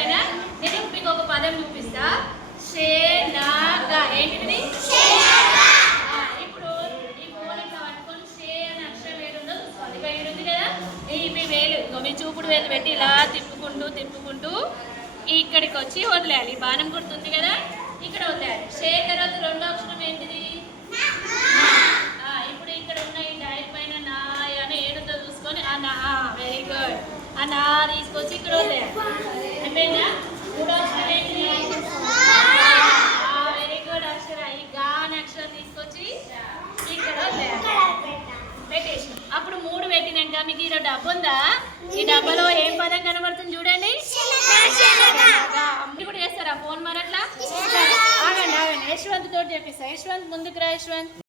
సరేనా? నేను మీకు ఒక పదం చూపిస్తా. షేనాగా. ఏంటిది? ఇప్పుడు ఈ ఫోన్ ఇట్లా పట్టుకొని షే అనే అక్షరం ఏడుందో చూసుకోవాలి. ఇక ఏడుంది కదా, మీ వేలు మీ చూపుడు వేలు పెట్టి ఇలా తిప్పుకుంటూ ఇక్కడికి వచ్చి వదిలేయాలి. బాణం గుర్తుంది కదా, ఇక్కడ వదిలేయాలి. షే తర్వాత రెండో అక్షరం ఏంటిది? ఇప్పుడు ఇక్కడ ఉన్న ఈ డైట్ పైన నా అని ఏడుతో చూసుకొని ఆ నా. Very good. ఆ నా తీసుకొచ్చి ఇక్కడ వదిలేయాలి. అంతేనా? మూడో అక్షరం ఏంటిది? వెరీ గుడ్ అక్షర. ఈ గా అనే అక్షరం తీసుకొచ్చి ఇక్కడ వదిలేయాలి. పెట్టేసి అప్పుడు 3 పెట్టినాక మీకు ఈరోజు డబ్బు ఉందా? ఈ డబ్బాలో ఏం పదం కనబడుతుంది చూడండి. అమ్మి కూడా చేస్తారా ఫోన్ మరట్లా? ఆగండి యశ్వంత్ తోటి చెప్పిస్తా. యశ్వంత్ ముందుకు రా. యశ్వంత్